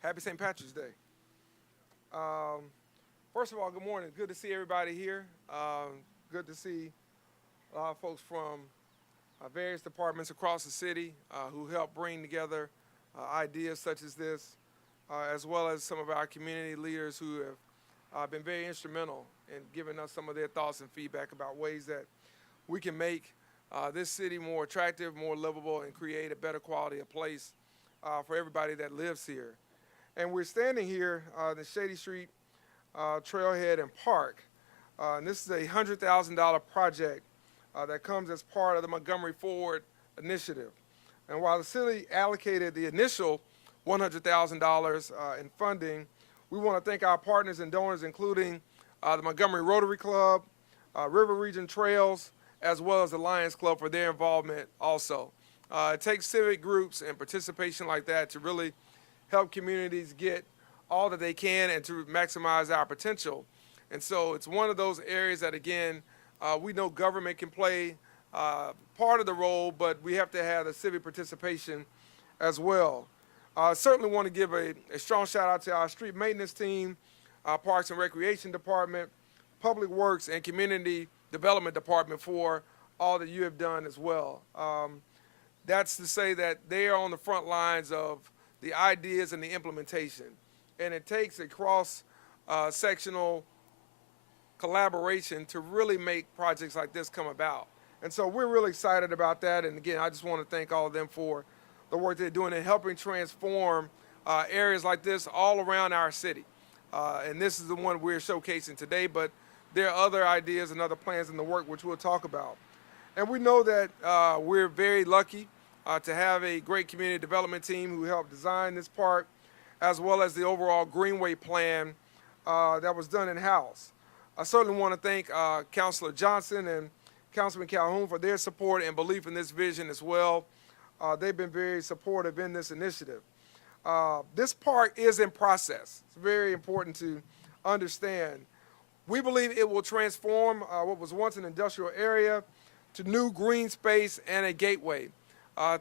Happy St. Patrick's Day. Um, First of all, good morning. Good to see everybody here. Good to see a lot of folks from various departments across the city who help bring together ideas such as this, as well as some of our community leaders who have been very instrumental in giving us some of their thoughts and feedback about ways that we can make this city more attractive, more livable, and create a better quality of place for everybody that lives here. And we're standing here in the Shady Street Trailhead and Park. And this is a $100,000 project that comes as part of the Montgomery Forward initiative. And while the city allocated the initial $100,000 in funding, we want to thank our partners and donors, including the Montgomery Rotary Club, River Region Trails, as well as the Lions Club for their involvement also. It takes civic groups and participation like that to really help communities get all that they can and to maximize our potential. And so it's one of those areas that, again, we know government can play part of the role, but we have to have the civic participation as well. I certainly want to give a strong shout out to our street maintenance team, our Parks and Recreation Department, Public Works, and Community Development Department for all that you have done as well. That's to say that they are on the front lines of the ideas and the implementation. And it takes a cross-sectional collaboration to really make projects like this come about. And so we're really excited about that. And again, I just want to thank all of them for the work they're doing in helping transform areas like this all around our city. And this is the one we're showcasing today, but there are other ideas and other plans in the work which we'll talk about. And we know that we're very lucky to have a great community development team who helped design this park, as well as the overall Greenway plan that was done in-house. I certainly want to thank Councilor Johnson and Councilman Calhoun for their support and belief in this vision as well. They've been very supportive in this initiative. This park is in process. It's very important to understand. We believe it will transform what was once an industrial area to new green space and a gateway.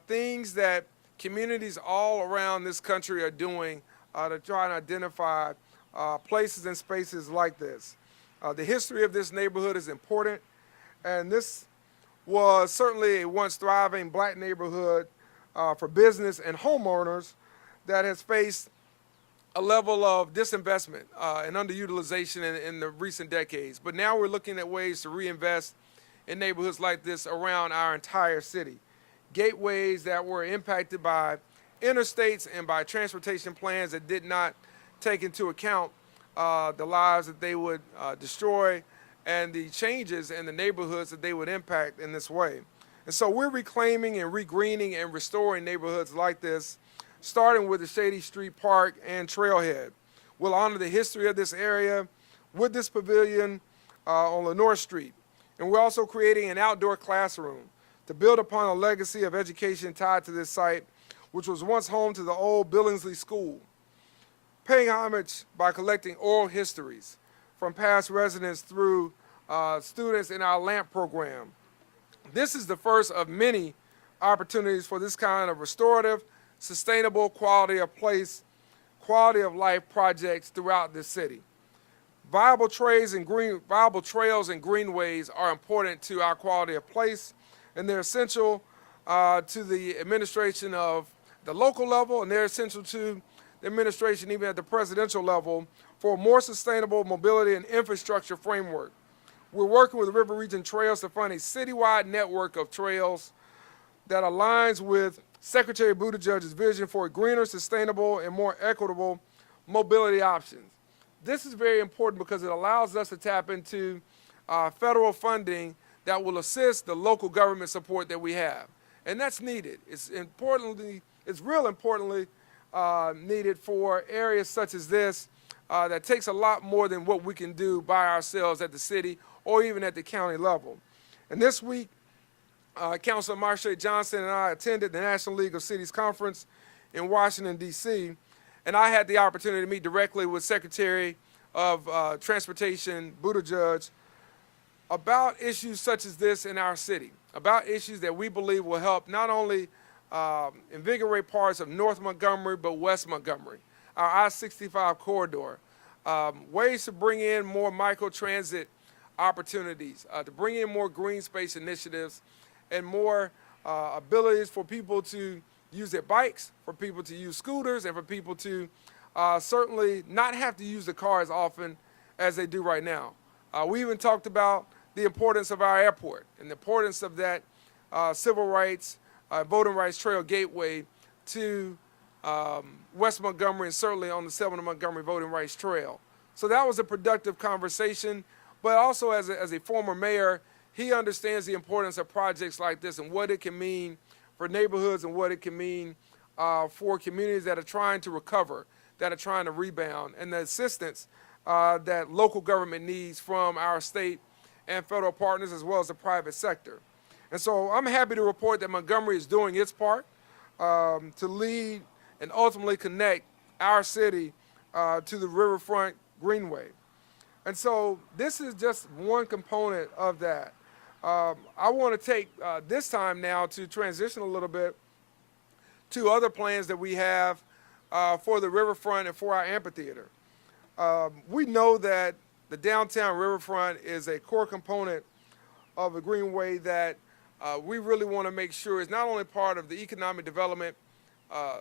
Things that communities all around this country are doing to try and identify places and spaces like this. The history of this neighborhood is important, and this was certainly a once thriving black neighborhood for business and homeowners that has faced a level of disinvestment and underutilization in the recent decades. But now we're looking at ways to reinvest in neighborhoods like this around our entire city. Gateways that were impacted by interstates and by transportation plans that did not take into account the lives that they would destroy and the changes in the neighborhoods that they would impact in this way. And so we're reclaiming and regreening and restoring neighborhoods like this, starting with the Shady Street Park and Trailhead. We'll honor the history of this area with this pavilion on Lenore Street. And we're also creating an outdoor classroom to build upon a legacy of education tied to this site, which was once home to the old Billingsley School. Paying homage by collecting oral histories from past residents through students in our LAMP program. This is the first of many opportunities for this kind of restorative, sustainable quality of place, quality of life projects throughout the city. Viable trails and greenways are important to our quality of place, and they're essential to the administration of the local level, and they're essential to the administration even at the presidential level for a more sustainable mobility and infrastructure framework. We're working with River Region Trails to fund a citywide network of trails that aligns with Secretary Buttigieg's vision for a greener, sustainable, and more equitable mobility options. This is very important because it allows us to tap into federal funding that will assist the local government support that we have. And that's needed. It's real importantly needed for areas such as this that takes a lot more than what we can do by ourselves at the city or even at the county level. And this week, Councilor Marsha Johnson and I attended the National League of Cities Conference in Washington, D.C., and I had the opportunity to meet directly with Secretary of Transportation Buttigieg about issues such as this in our city, about issues that we believe will help not only invigorate parts of North Montgomery, but West Montgomery. our I-65 corridor, ways to bring in more micro-transit opportunities, to bring in more green space initiatives, and more abilities for people to use their bikes, for people to use scooters, and for people to certainly not have to use the car as often as they do right now. We even talked about the importance of our airport and the importance of that civil rights, voting rights trail gateway to West Montgomery and certainly on the 7th Montgomery Voting Rights Trail. So that was a productive conversation, but also as a former mayor, he understands the importance of projects like this and what it can mean for neighborhoods and what it can mean for communities that are trying to recover, that are trying to rebound, and the assistance that local government needs from our state and federal partners as well as the private sector. And so I'm happy to report that Montgomery is doing its part to lead and ultimately connect our city to the Riverfront Greenway. And so this is just one component of that. I want to take this time now to transition a little bit to other plans that we have for the riverfront and for our amphitheater. We know that the downtown riverfront is a core component of the Greenway that we really want to make sure is not only part of the economic development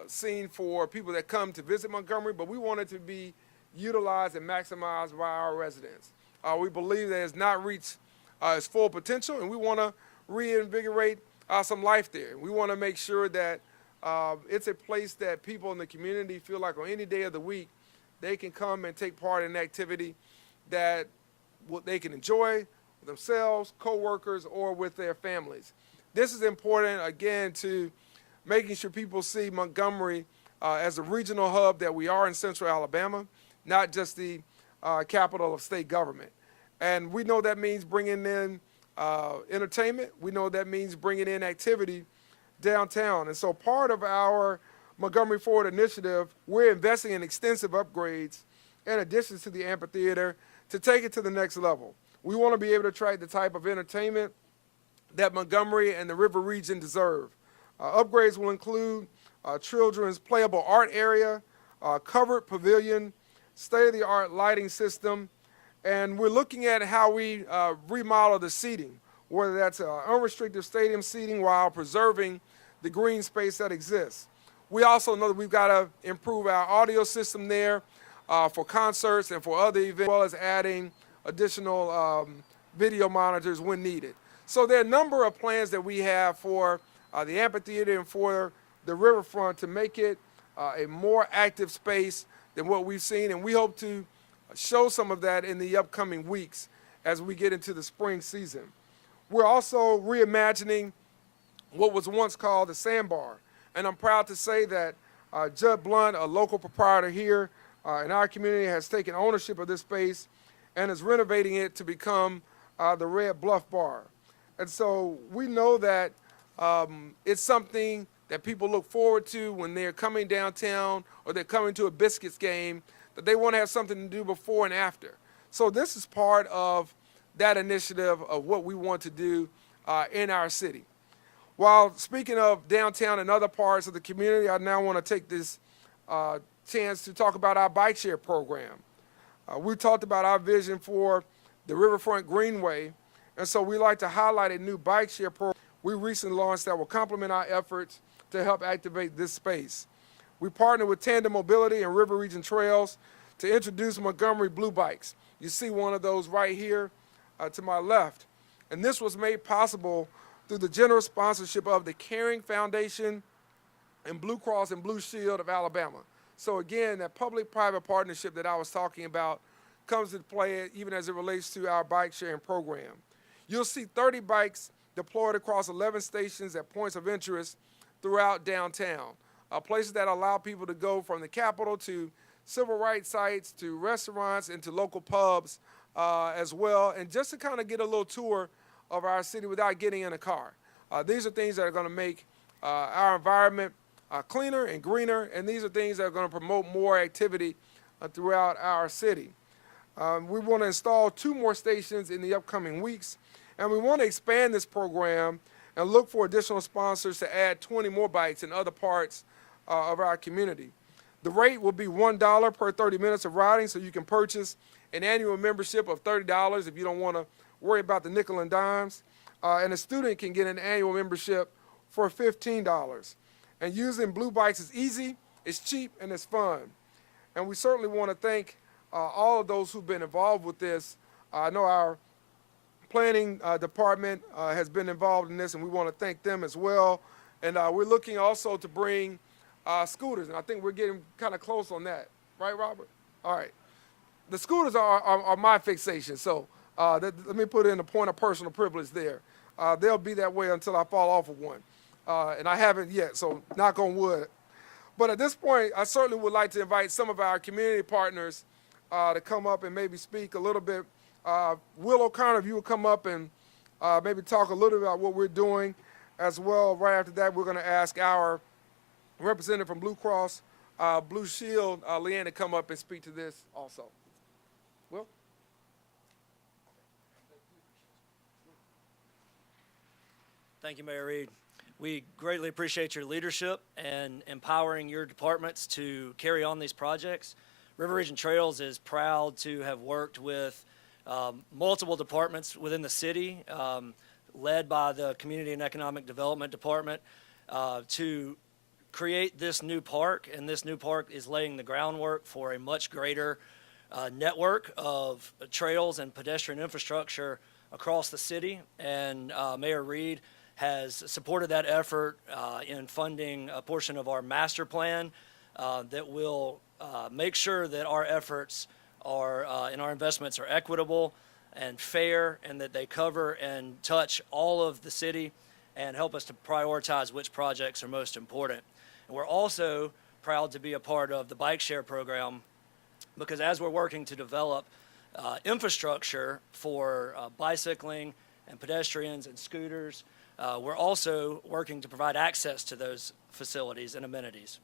scene for people that come to visit Montgomery, but we want it to be utilized and maximized by our residents. We believe that it's not reached its full potential, and we want to reinvigorate some life there. We want to make sure that it's a place that people in the community feel like on any day of the week they can come and take part in an activity that they can enjoy themselves, co-workers, or with their families. This is important, again, to making sure people see Montgomery as a regional hub that we are in central Alabama, not just the capital of state government. And we know that means bringing in entertainment. We know that means bringing in activity downtown. And so part of our Montgomery Forward initiative, we're investing in extensive upgrades in addition to the amphitheater to take it to the next level. We want to be able to attract the type of entertainment that Montgomery and the river region deserve. Upgrades will include children's playable art area, covered pavilion, state-of-the-art lighting system, and we're looking at how we remodel the seating, whether that's unrestricted stadium seating while preserving the green space that exists. We also know that we've got to improve our audio system there for concerts and for other events, as well as adding additional video monitors when needed. So there are a number of plans that we have for the amphitheater and for the riverfront to make it a more active space than what we've seen, and we hope to show some of that in the upcoming weeks as we get into the spring season. We're also reimagining what was once called the Sandbar, and I'm proud to say that Judd Blunt, a local proprietor here in our community, has taken ownership of this space and is renovating it to become the Red Bluff Bar. And so we know that it's something that people look forward to when they're coming downtown or they're coming to a Biscuits game, that they want to have something to do before and after. So this is part of that initiative of what we want to do in our city. While speaking of downtown and other parts of the community, I now want to take this chance to talk about our bike share program. We talked about our vision for the Riverfront Greenway, and so we like to highlight a new bike share program we recently launched that will complement our efforts to help activate this space. We partnered with Tandem Mobility and River Region Trails to introduce Montgomery Blue Bikes. You see one of those right here to my left. And this was made possible through the generous sponsorship of the Caring Foundation and Blue Cross and Blue Shield of Alabama. So again, that public-private partnership that I was talking about comes into play even as it relates to our bike sharing program. You'll see 30 bikes deployed across 11 stations at points of interest throughout downtown, places that allow people to go from the Capitol to civil rights sites to restaurants and to local pubs as well, and just to kind of get a little tour of our city without getting in a car. These are things that are going to make our environment cleaner and greener, and these are things that are going to promote more activity throughout our city. We want to install 2 more stations in the upcoming weeks, and we want to expand this program and look for additional sponsors to add 20 more bikes in other parts of our community. The rate will be $1 per 30 minutes of riding, so you can purchase an annual membership of $30 if you don't want to worry about the nickel and dimes. And a student can get an annual membership for $15. And using Blue Bikes is easy, it's cheap, and it's fun. And we certainly want to thank all of those who've been involved with this. I know our planning department has been involved in this, and we want to thank them as well. And we're looking also to bring scooters, and I think we're getting kind of close on that. Right, Robert? All right. The scooters are my fixation, so let me put in a point of personal privilege there. They'll be that way until I fall off of one, and I haven't yet, so knock on wood. But at this point, I certainly would like to invite some of our community partners to come up and maybe speak a little bit. Will O'Connor, if you would come up and maybe talk a little bit about what we're doing as well. Right after that, we're going to ask our representative from Blue Cross Blue Shield, Leanne, to come up and speak to this also. Will? Thank you, Mayor Reed. We greatly appreciate your leadership and empowering your departments to carry on these projects. River Region Trails is proud to have worked with multiple departments within the city, led by the Community and Economic Development Department, to create this new park. And this new park is laying the groundwork for a much greater network of trails and pedestrian infrastructure across the city. And Mayor Reed has supported that effort in funding a portion of our master plan that will make sure that our efforts are and our investments are equitable and fair, and that they cover and touch all of the city and help us to prioritize which projects are most important. And we're also proud to be a part of the bike share program, because as we're working to develop infrastructure for bicycling and pedestrians and scooters, we're also working to provide access to those facilities and amenities.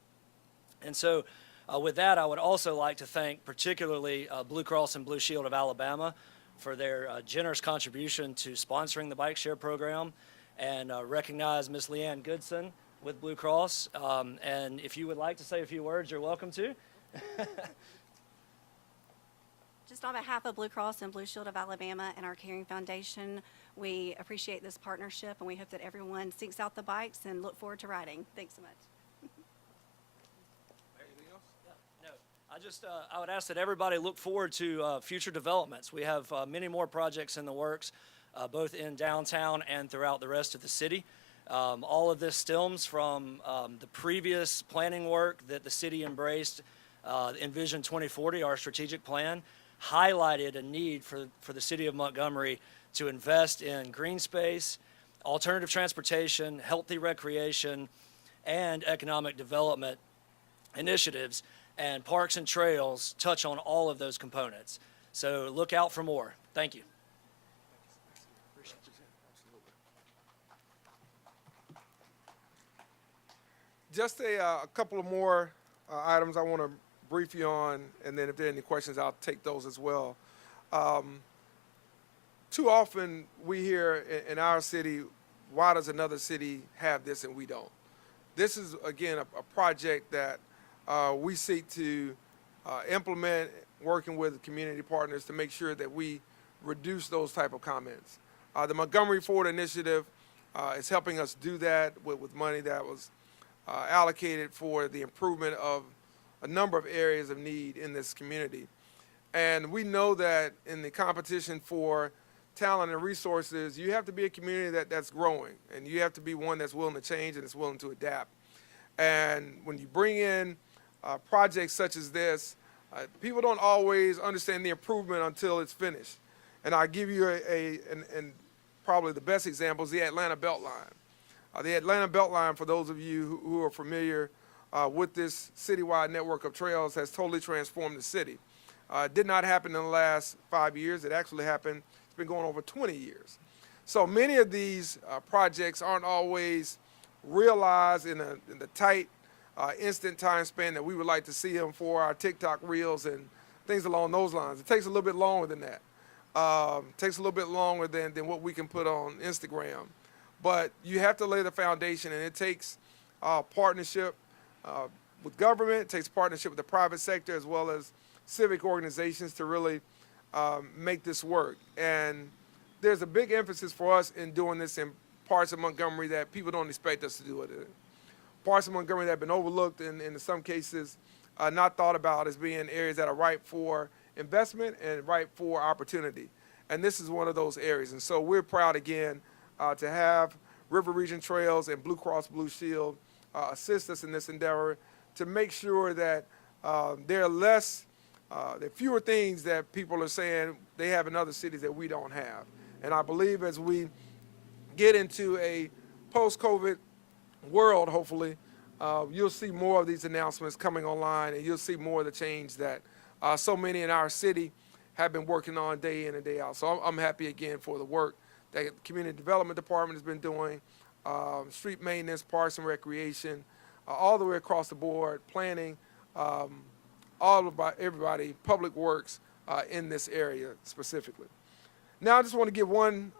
And so with that, I would also like to thank particularly Blue Cross and Blue Shield of Alabama for their generous contribution to sponsoring the bike share program, and recognize Ms. Leanne Goodson with Blue Cross. And if you would like to say a few words, you're welcome to. Just on behalf of Blue Cross and Blue Shield of Alabama and our Caring Foundation, we appreciate this partnership, and we hope that everyone seeks out the bikes and look forward to riding. Thanks so much. Anything else? No, I would ask that everybody look forward to future developments. We have many more projects in the works, both in downtown and throughout the rest of the city. All of this stems from the previous planning work that the city embraced in Vision 2040, our strategic plan, highlighted a need for the city of Montgomery to invest in green space, alternative transportation, healthy recreation, and economic development initiatives, and parks and trails touch on all of those components. So look out for more. Thank you. Just a couple of more items I want to brief you on, and then if there are any questions, I'll take those as well. Too often we hear in our city, why does another city have this and we don't? This is, again, a project that we seek to implement, working with community partners to make sure that we reduce those type of comments. The Montgomery Forward Initiative is helping us do that with money that was allocated for the improvement of a number of areas of need in this community. And we know that in the competition for talent and resources, you have to be a community that's growing, and you have to be one that's willing to change and is willing to adapt. And when you bring in projects such as this, people don't always understand the improvement until it's finished. And I'll give you and probably the best example is the Atlanta Beltline. The Atlanta Beltline, for those of you who are familiar with this citywide network of trails, has totally transformed the city. It did not happen in the last 5 years. It actually happened, it's been going over 20 years. So many of these projects aren't always realized in the tight, instant time span that we would like to see them for our TikTok reels and things along those lines. It takes a little bit longer than that. It takes a little bit longer than what we can put on Instagram. But you have to lay the foundation, and it takes partnership, with government, it takes partnership with the private sector as well as civic organizations to really make this work. And there's a big emphasis for us in doing this in parts of Montgomery that people don't expect us to do it in. Parts of Montgomery that have been overlooked and in some cases not thought about as being areas that are ripe for investment and ripe for opportunity. And this is one of those areas. And so we're proud again to have River Region Trails and Blue Cross Blue Shield assist us in this endeavor to make sure that there are fewer things that people are saying they have in other cities that we don't have. And I believe as we get into a post-COVID world, hopefully, you'll see more of these announcements coming online, and you'll see more of the change that so many in our city have been working on day in and day out. So I'm happy again for the work that the Community Development Department has been doing, street maintenance, parks and recreation, all the way across the board, planning, everybody, public works in this area specifically. Now I just want to give one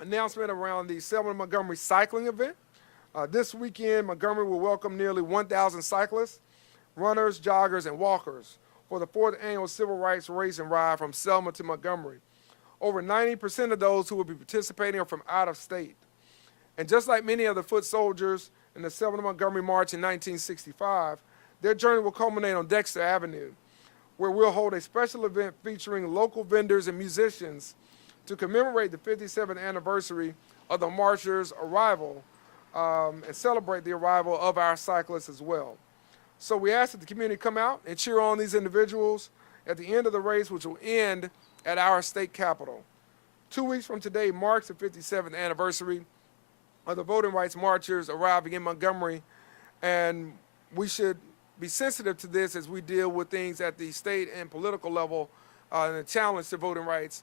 announcement around the Selma Montgomery cycling event. This weekend, Montgomery will welcome nearly 1,000 cyclists, runners, joggers, and walkers for the 4th annual Civil Rights Race and Ride from Selma to Montgomery. Over 90% of those who will be participating are from out of state. And just like many of the foot soldiers in the Selma to Montgomery March in 1965, their journey will culminate on Dexter Avenue, where we'll hold a special event featuring local vendors and musicians to commemorate the 57th anniversary of the marchers' arrival and celebrate the arrival of our cyclists as well. So we ask that the community come out and cheer on these individuals at the end of the race, which will end at our state capitol. 2 weeks from today marks the 57th anniversary of the voting rights marchers arriving in Montgomery, and we should be sensitive to this as we deal with things at the state and political level and the challenge to voting rights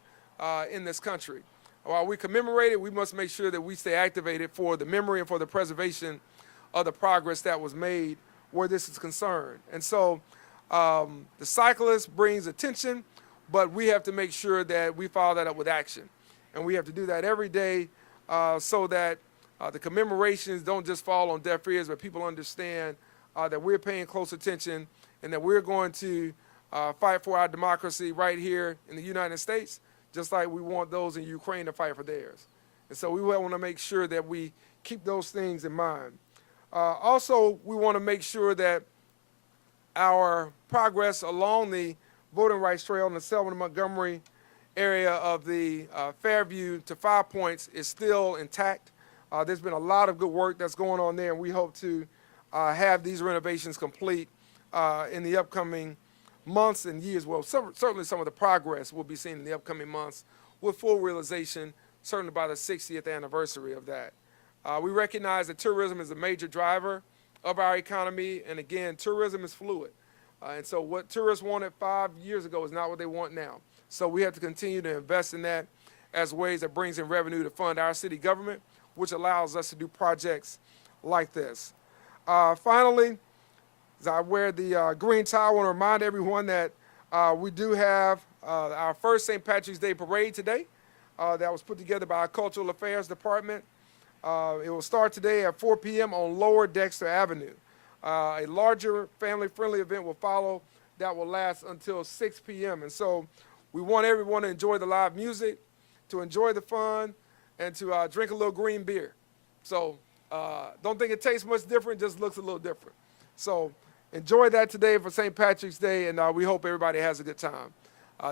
in this country. While we commemorate it, we must make sure that we stay activated for the memory and for the preservation of the progress that was made where this is concerned. And so the cyclist brings attention, but we have to make sure that we follow that up with action. And we have to do that every day so that the commemorations don't just fall on deaf ears, but people understand that we're paying close attention and that we're going to fight for our democracy right here in the United States, just like we want those in Ukraine to fight for theirs. And so we want to make sure that we keep those things in mind. Also, we want to make sure that our progress along the voting rights trail in the Selma to Montgomery area of the Fairview to 5 Points is still intact. There's been a lot of good work that's going on there, and we hope to have these renovations complete in the upcoming months and years. Well, certainly some of the progress will be seen in the upcoming months with full realization, certainly by the 60th anniversary of that. We recognize that tourism is a major driver of our economy, and again, tourism is fluid. And so what tourists wanted 5 years ago is not what they want now. So we have to continue to invest in that as ways that brings in revenue to fund our city government, which allows us to do projects like this. Finally, as I wear the green tie, I want to remind everyone that we do have our first St. Patrick's Day Parade today that was put together by our Cultural Affairs Department. It will start today at 4 p.m. on Lower Dexter Avenue. A larger family-friendly event will follow that will last until 6 p.m. And so we want everyone to enjoy the live music, to enjoy the fun, and to drink a little green beer. So don't think it tastes much different, just looks a little different. So enjoy that today for St. Patrick's Day, and we hope everybody has a good time.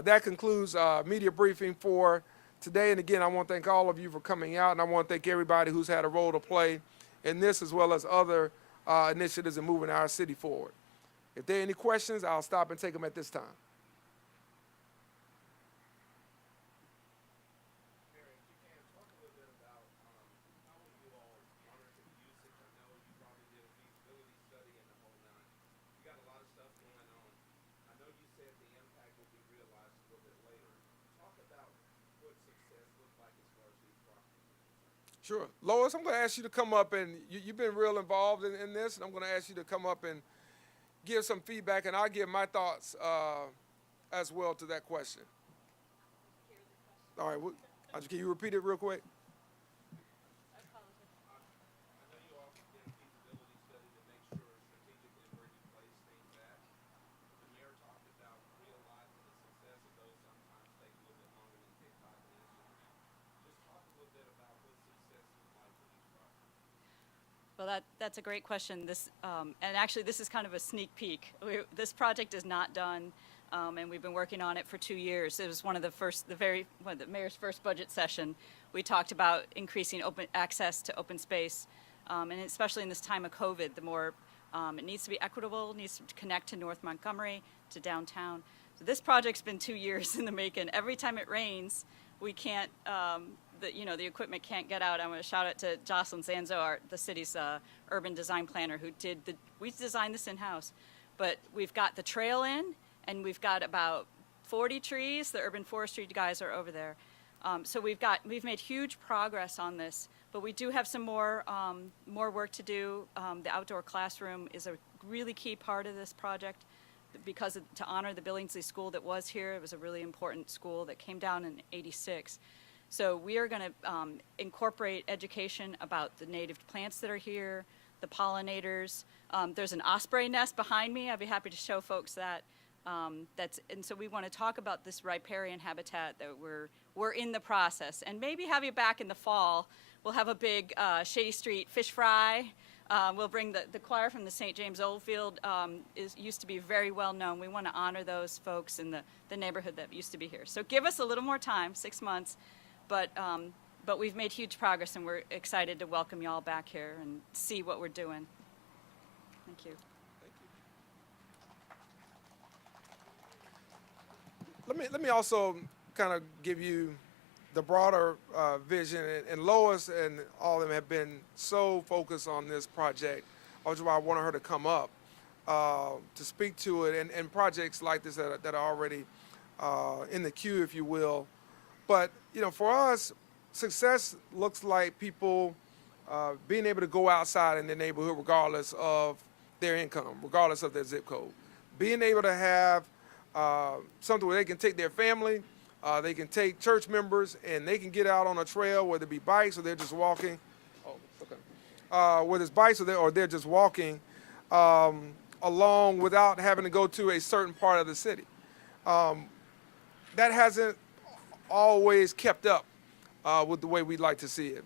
That concludes media briefing for today. And again, I want to thank all of you for coming out, and I want to thank everybody who's had a role to play in this as well as other initiatives in moving our city forward. If there are any questions, I'll stop and take them at this time. Sure. Lois, I'm going to ask you to come up, and you've been real involved in this, and I'm going to ask you to come up and give some feedback, and I'll give my thoughts as well to that question. All right. Can you repeat it real quick? Well, that's a great question. And actually, this is kind of a sneak peek. This project is not done, and we've been working on it for 2 years. It was one of the mayor's first budget session. We talked about increasing open access to open space, and especially in this time of COVID, the more it needs to be equitable, needs to connect to North Montgomery, to downtown. So this project's been 2 years in the making. Every time it rains, we can't. The equipment can't get out. I want to shout out to Jocelyn Zanzo, the city's urban design planner, who we designed this in-house. But we've got the trail in, and we've got about 40 trees. The urban forestry guys are over there. So we've made huge progress on this, but we do have some more work to do. The outdoor classroom is a really key part of this project because to honor the Billingsley School that was here. It was a really important school that came down in '86. So we are going to incorporate education about the native plants that are here, the pollinators. There's an osprey nest behind me. I'd be happy to show folks that. And so we want to talk about this riparian habitat that we're in the process, and maybe have you back in the fall. We'll have a big Shady Street fish fry. We'll bring the choir from the St. James Oldfield. Used to be very well known. We want to honor those folks in the neighborhood that used to be here. So give us a little more time, 6 months. But we've made huge progress, and we're excited to welcome y'all back here and see what we're doing. Thank you. Let me also kind of give you the broader vision. And Lois and all of them have been so focused on this project, which is why I wanted her to come up to speak to it, and projects like this that are already in the queue, if you will. But, for us, success looks like people being able to go outside in their neighborhood regardless of their income, regardless of their zip code. Being able to have something where they can take their family, they can take church members, and they can get out on a trail, whether it be bikes or they're just walking. Whether it's bikes or they're just walking along without having to go to a certain part of the city. That hasn't always kept up with the way we'd like to see it.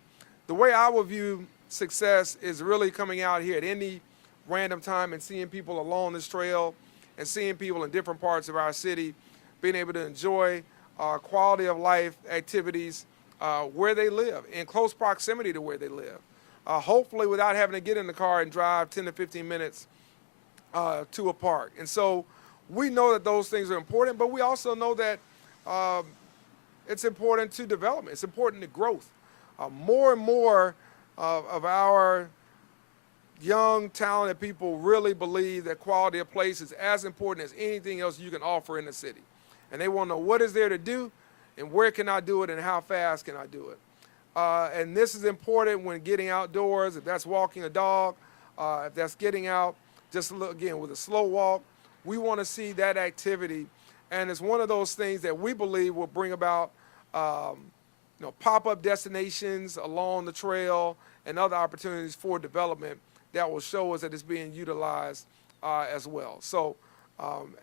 The way I would view success is really coming out here at any random time and seeing people along this trail and seeing people in different parts of our city being able to enjoy quality of life activities where they live, in close proximity to where they live. Hopefully without having to get in the car and drive 10 to 15 minutes to a park. And so we know that those things are important, but we also know that it's important to development. It's important to growth. More and more of our young, talented people really believe that quality of place is as important as anything else you can offer in the city. And they want to know what is there to do and where can I do it and how fast can I do it. And this is important when getting outdoors, if that's walking a dog, if that's getting out, just again with a slow walk. We want to see that activity. And it's one of those things that we believe will bring about pop-up destinations along the trail and other opportunities for development that will show us that it's being utilized as well. So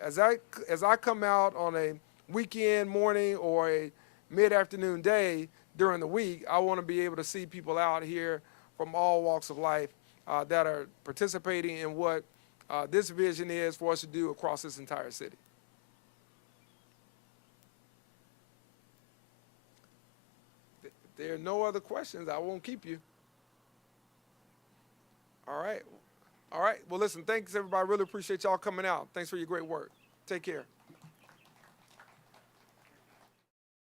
as I come out on a weekend morning or a mid-afternoon day during the week, I want to be able to see people out here from all walks of life that are participating in what this vision is for us to do across this entire city. If there are no other questions, I won't keep you. All right. Well, listen, thanks, everybody. I really appreciate y'all coming out. Thanks for your great work. Take care.